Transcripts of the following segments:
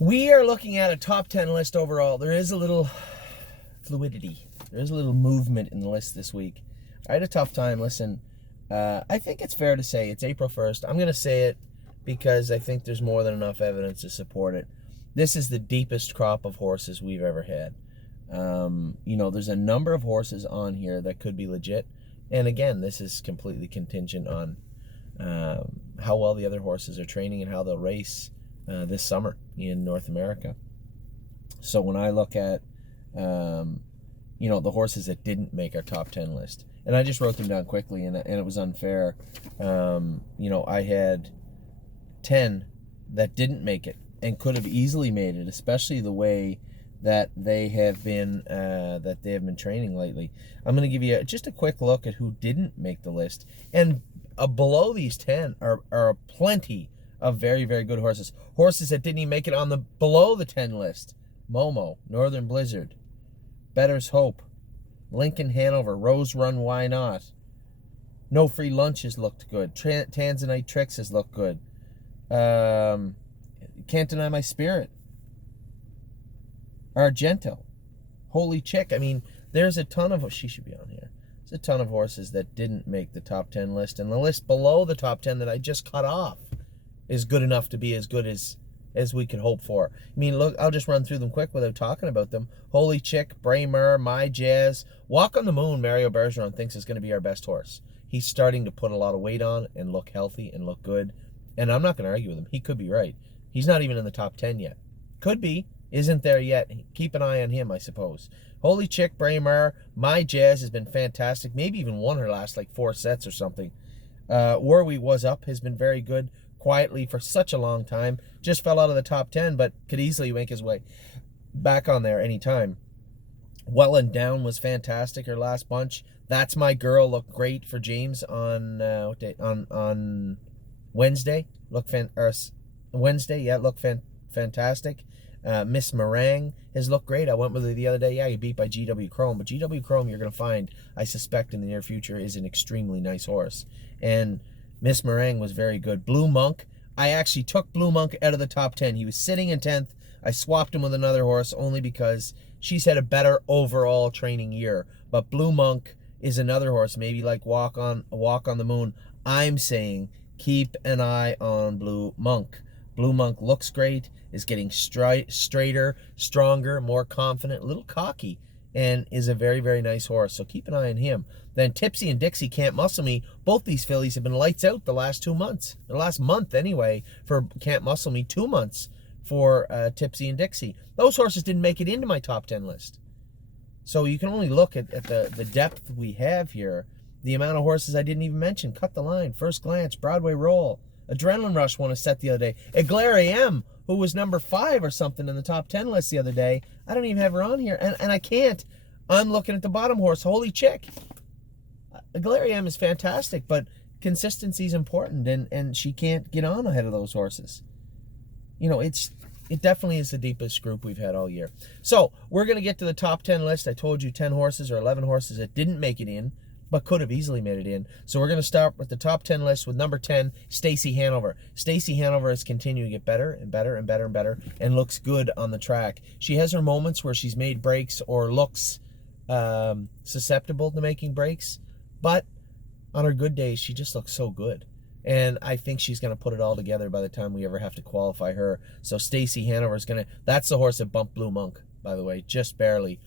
We are looking at a top 10 list overall. There is a little fluidity. There is a little movement in the list this week. I had a tough time. Listen, I think it's fair to say it's April 1st. I'm going to say it because I think there's more than enough evidence to support it. This is the deepest crop of horses we've ever had. There's a number of horses on here that could be legit. And again, this is completely contingent on how well the other horses are training and how they'll race this summer in North America. So when I look at, the horses that didn't make our top 10 list, and I just wrote them down quickly, and it was unfair. I had 10 that didn't make it and could have easily made it, especially the way that they have been training lately. I'm going to give you just a quick look at who didn't make the list, and below these 10 are plenty of very, very good horses. Horses that didn't even make it on the below the 10 list. Momo, Northern Blizzard, Better's Hope, Lincoln Hanover, Rose Run Why Not, No Free Lunches looked good. Tanzanite Tricks has looked good. Can't Deny My Spirit, Argento, Holy Chick. I mean, there's a ton of, she should be on here. There's a ton of horses that didn't make the top 10 list, and the list below the top 10 that I just cut off is good enough to be as good as we could hope for. I mean, look, I'll just run through them quick without talking about them. Holy Chick, Braemar, My Jazz, Walk on the Moon. Mario Bergeron thinks is going to be our best horse. He's starting to put a lot of weight on and look healthy and look good. And I'm not going to argue with him. He could be right. He's not even in the top 10 yet. Could be. Isn't there yet. Keep an eye on him, I suppose. Holy Chick, Braemar, My Jazz has been fantastic. Maybe even won her last 4 sets or something. Warwi Was Up has been very good. Quietly for such a long time. Just fell out of the top 10, but could easily make his way back on there anytime. Well and Down was fantastic, her last bunch. That's My Girl looked great for James on what day? On Wednesday. Fantastic. Miss Meringue has looked great. I went with her the other day. Yeah, you beat by GW Chrome, but GW Chrome you're going to find, I suspect in the near future, is an extremely nice horse. And Miss Meringue was very good. Blue Monk, I actually took Blue Monk out of the top 10. He was sitting in 10th. I swapped him with another horse only because she's had a better overall training year. But Blue Monk is another horse, maybe like Walk on the Moon. I'm saying keep an eye on Blue Monk. Blue Monk looks great, is getting straighter, stronger, more confident, a little cocky, and is a very, very nice horse. So keep an eye on him. Then Tipsy and Dixie, Can't Muscle Me. Both these fillies have been lights out the last 2 months. The last month, anyway, for Can't Muscle Me. 2 months for Tipsy and Dixie. Those horses didn't make it into my top 10 list. So you can only look at the depth we have here. The amount of horses I didn't even mention. Cut the Line, First Glance, Broadway Roll. Adrenaline Rush won a set the other day. Eclair AM, who was number 5 or something in the top 10 list the other day. I don't even have her on here. And I can't. I'm looking at the bottom horse, Holy Chick. Eclair AM is fantastic, but consistency is important, and she can't get on ahead of those horses. It definitely is the deepest group we've had all year. So we're going to get to the top 10 list. I told you 10 horses or 11 horses that didn't make it in, but could have easily made it in. So we're going to start with the top 10 list with number 10, Stacy Hanover. Stacy Hanover is continuing to get better and better and better and better and looks good on the track. She has her moments where she's made breaks or looks susceptible to making breaks, but on her good days, she just looks so good. And I think she's going to put it all together by the time we ever have to qualify her. So Stacy Hanover is going to... That's the horse that bumped Blue Monk, by the way, just barely.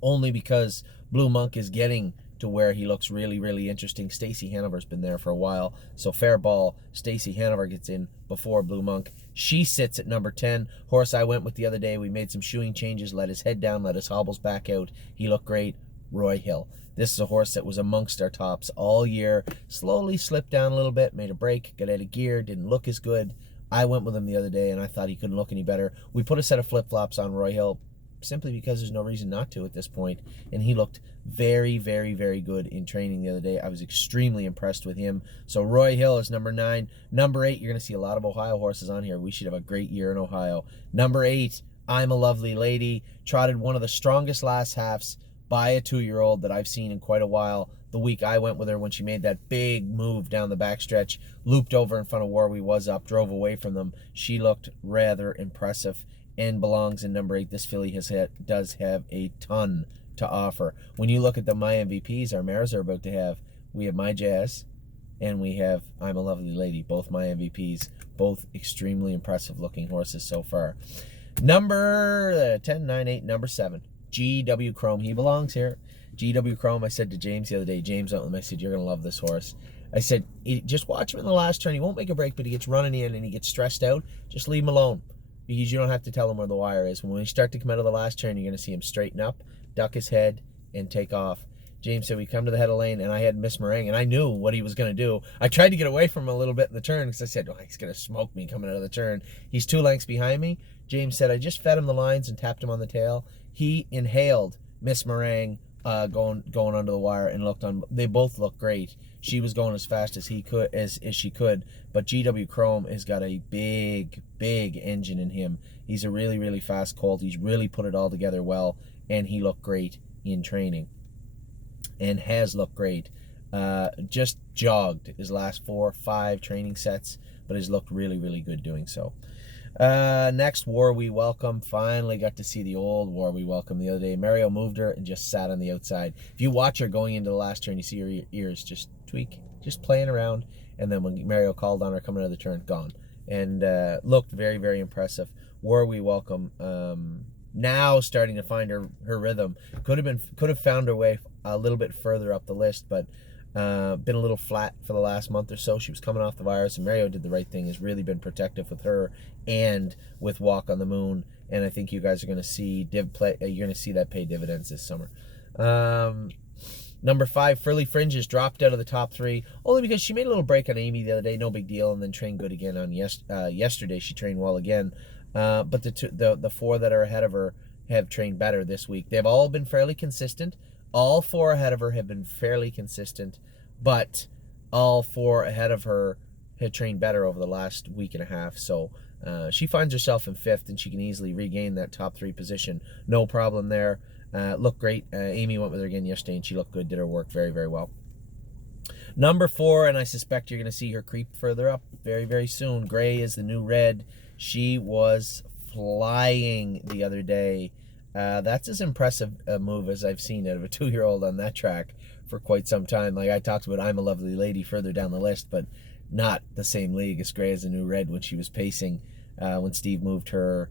Only because Blue Monk is getting to where he looks really, really interesting. Stacy Hanover's been there for a while. So fair ball, Stacy Hanover gets in before Blue Monk. She sits at number 10. Horse I went with the other day, we made some shoeing changes, let his head down, let his hobbles back out. He looked great. Roy Hill. This is a horse that was amongst our tops all year. Slowly slipped down a little bit, made a break, got out of gear, didn't look as good. I went with him the other day, and I thought he couldn't look any better. We put a set of flip-flops on Roy Hill simply because there's no reason not to at this point, and he looked very, very, very good in training the other day. I was extremely impressed with him. So Roy Hill is number 9. Number 8, you're going to see a lot of Ohio horses on here. We should have a great year in Ohio. Number 8, I'm a Lovely Lady. Trotted one of the strongest last halves by a 2-year-old that I've seen in quite a while. the week I went with her when she made that big move down the backstretch, looped over in front of where we was up, drove away from them. She looked rather impressive and belongs in number 8. This filly does have a ton to offer. When you look at the My MVPs our mares are about to have, we have My Jazz and we have I'm a Lovely Lady, both My MVPs, both extremely impressive looking horses so far. Number 10, 9, 8, number 7, GW Chrome. He belongs here. GW Chrome, I said to James the other day, James out with me, I said, you're going to love this horse. I said, just watch him in the last turn. He won't make a break, but he gets running in and he gets stressed out. Just leave him alone because you don't have to tell him where the wire is. When we start to come out of the last turn, you're going to see him straighten up, duck his head, and take off. James said we come to the head of lane, and I had Miss Meringue, and I knew what he was going to do. I tried to get away from him a little bit in the turn because I said, oh, he's going to smoke me coming out of the turn. He's 2 lengths behind me. James said I just fed him the lines and tapped him on the tail. He inhaled Miss Meringue going under the wire and looked on. They both look great. She was going as fast as she could, but GW Chrome has got a big engine in him. He's a really fast colt. He's really put it all together well, and he looked great in training and has looked great. Just jogged his last 4 or 5 training sets, but has looked really good doing so. Next, War We Welcome. Finally got to see the old War We Welcome the other day. Mario moved her and just sat on the outside. If you watch her going into the last turn, you see her ears just tweak, just playing around. And then when Mario called on her coming out of the turn, gone. And looked very impressive. War We Welcome. Now starting to find her rhythm. Could have found her way a little bit further up the list, but been a little flat for the last month or so. She was coming off the virus, and Mario did the right thing. Has really been protective with her and with Walk on the Moon. And I think you guys are going to see you're going to see that pay dividends this summer. Number 5, Frilly Fringes dropped out of the top 3 only because she made a little break on Amy the other day, no big deal, and then trained good again on yesterday. She trained well again. But the 4 that are ahead of her have trained better this week. They've all been fairly consistent. All 4 ahead of her have been fairly consistent, but all 4 ahead of her had trained better over the last week and a half. So she finds herself in 5th, and she can easily regain that top 3 position. No problem there. Looked great. Amy went with her again yesterday, and she looked good, did her work very well. Number 4, and I suspect you're going to see her creep further up very soon. Gray is the new red. She was flying the other day. That's as impressive a move as I've seen out of a 2-year-old on that track for quite some time. Like I talked about I'm a Lovely Lady further down the list, but not the same league as Gray as a New Red when she was pacing. When Steve moved her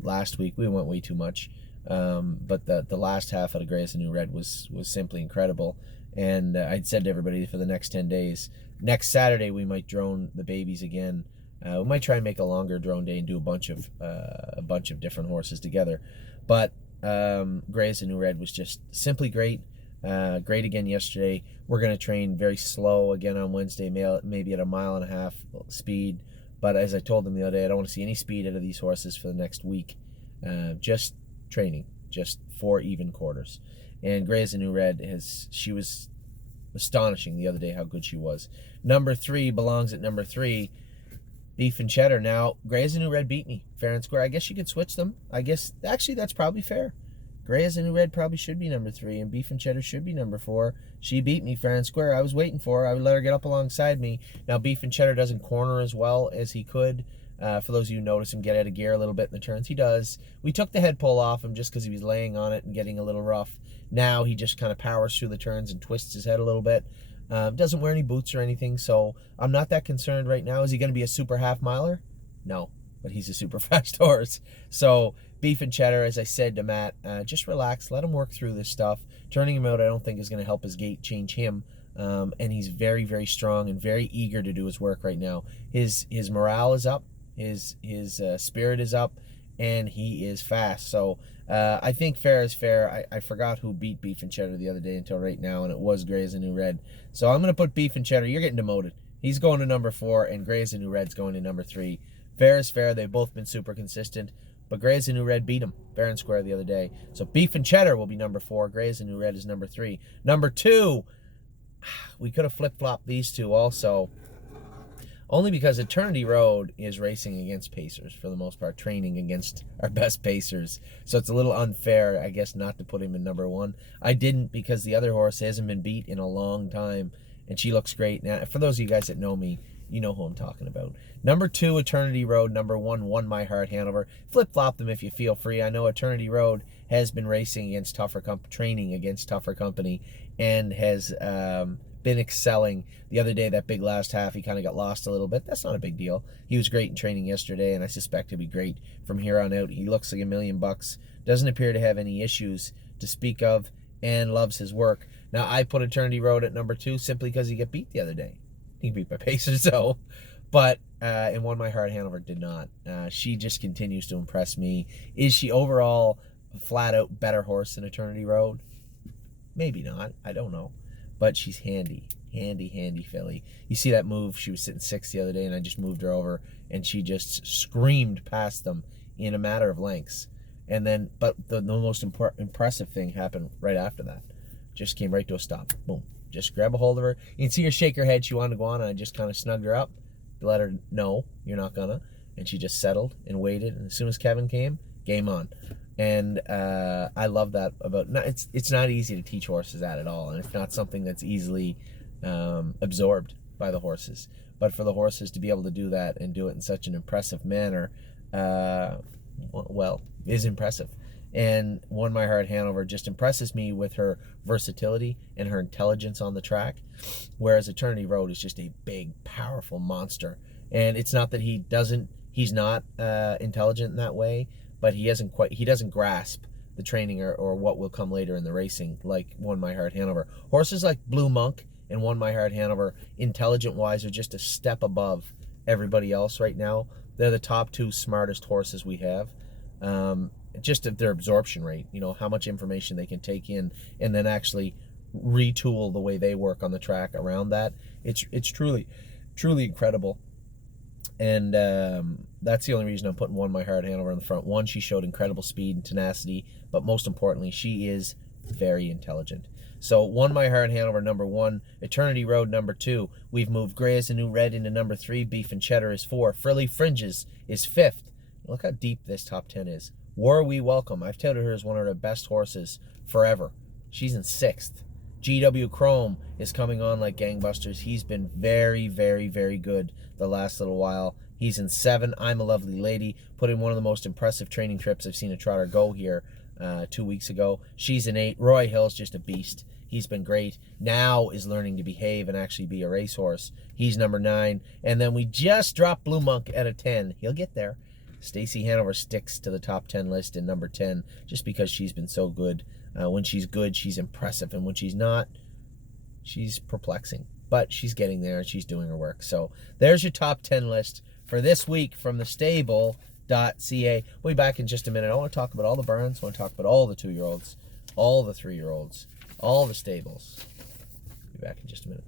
last week, we went way too much. But the last half of the Gray as a New Red was simply incredible. And I'd said to everybody for the next 10 days, next Saturday we might drone the babies again. We might try and make a longer drone day and do a bunch of different horses together. But Gray as a New Red was just simply great. Great again yesterday. We're going to train very slow again on Wednesday, maybe at 1.5 mile speed. But as I told them the other day, I don't want to see any speed out of these horses for the next week. Just training, just 4 even quarters. And Gray as a New Red, she was astonishing the other day how good she was. Number 3 belongs at number 3. Beef and Cheddar. Now, Gray as a New Red beat me fair and square. I guess you could switch them. I guess, actually, that's probably fair. Gray as a New Red probably should be number 3, and Beef and Cheddar should be number 4. She beat me fair and square. I was waiting for her. I would let her get up alongside me. Now, Beef and Cheddar doesn't corner as well as he could. For those of you who notice him get out of gear a little bit in the turns, he does. We took the head pull off him just because he was laying on it and getting a little rough. Now he just kind of powers through the turns and twists his head a little bit. Doesn't wear any boots or anything, so I'm not that concerned right now. Is he going to be a super half-miler? No, but he's a super fast horse. So Beef and Cheddar, as I said to Matt, just relax, let him work through this stuff. Turning him out I don't think is going to help his gait change him, and he's very strong and very eager to do his work right now. His morale is up, his spirit is up, and he is fast. So I think fair is fair. I forgot who beat Beef and Cheddar the other day until right now, and it was Gray as a New Red. So I'm going to put Beef and Cheddar. You're getting demoted. He's going to number 4, and Gray as a New Red's going to number 3. Fair is fair. They've both been super consistent, but Gray as a New Red beat him fair and square the other day. So Beef and Cheddar will be number 4. Gray as a New Red is number 3. Number 2, we could have flip-flopped these two also. Only because Eternity Road is racing against pacers for the most part, training against our best pacers. So it's a little unfair, I guess, not to put him in number one. I didn't because the other horse hasn't been beat in a long time, and she looks great. Now, for those of you guys that know me, you know who I'm talking about. Number 2, Eternity Road. Number 1, Won My Heart, Hanover. Flip-flop them if you feel free. I know Eternity Road has been racing against training against tougher company, and has been excelling. The other day, that big last half, he kind of got lost a little bit. That's not a big deal. He was great in training yesterday, and I suspect he'll be great from here on out. He looks like $1 million. Doesn't appear to have any issues to speak of, and loves his work. Now, I put Eternity Road at number 2 simply because he got beat the other day. He beat by pacers, so. But and Won My Heart, Hanover did not. She just continues to impress me. Is she overall a flat-out better horse than Eternity Road? Maybe not. I don't know. But she's handy. Handy filly. You see that move? She was sitting 6th the other day, and I just moved her over, and she just screamed past them in a matter of lengths. And then, but the most impressive thing happened right after that. Just came right to a stop. Boom. Just grab a hold of her. You can see her shake her head. She wanted to go on, and I just kind of snugged her up to let her know, you're not gonna. And she just settled and waited. And as soon as Kevin came, game on. And I love that about. It's not easy to teach horses that at all, and it's not something that's easily absorbed by the horses. But for the horses to be able to do that and do it in such an impressive manner, well, is impressive. And Won My Heart, Hanover just impresses me with her versatility and her intelligence on the track, whereas Eternity Road is just a big, powerful monster. And it's not that he's not intelligent in that way, but he doesn't grasp the training or what will come later in the racing like Won My Heart, Hanover. Horses like Blue Monk and Won My Heart, Hanover, intelligent-wise, are just a step above everybody else right now. They're the top 2 smartest horses we have. Just at their absorption rate, how much information they can take in and then actually retool the way they work on the track around that. It's truly incredible. And that's the only reason I'm putting Won My Heart, Hanover in the front. One, she showed incredible speed and tenacity, but most importantly, she is very intelligent. So Won My Heart, Hanover, number 1. Eternity Road, number 2. We've moved Grey as a New Red into number 3. Beef and Cheddar is 4. Frilly Fringes is 5th. Look how deep this top 10 is. War We Welcome. I've touted her as one of the best horses forever. She's in 6th. GW Chrome is coming on like gangbusters. He's been very, very, very good the last little while. He's in 7. I'm a Lovely Lady. Put in one of the most impressive training trips I've seen a trotter go here 2 weeks ago. She's in 8. Roy Hill's just a beast. He's been great. Now is learning to behave and actually be a racehorse. He's number 9. And then we just dropped Blue Monk at a 10. He'll get there. Stacey Hanover sticks to the top 10 list in number 10 just because she's been so good. When she's good, she's impressive. And when she's not, she's perplexing. But she's getting there and she's doing her work. So there's your top 10 list for this week from the stable.ca. We'll be back in just a minute. I want to talk about all the barns. I want to talk about all the 2-year-olds, all the 3-year-olds, all the stables. Be back in just a minute.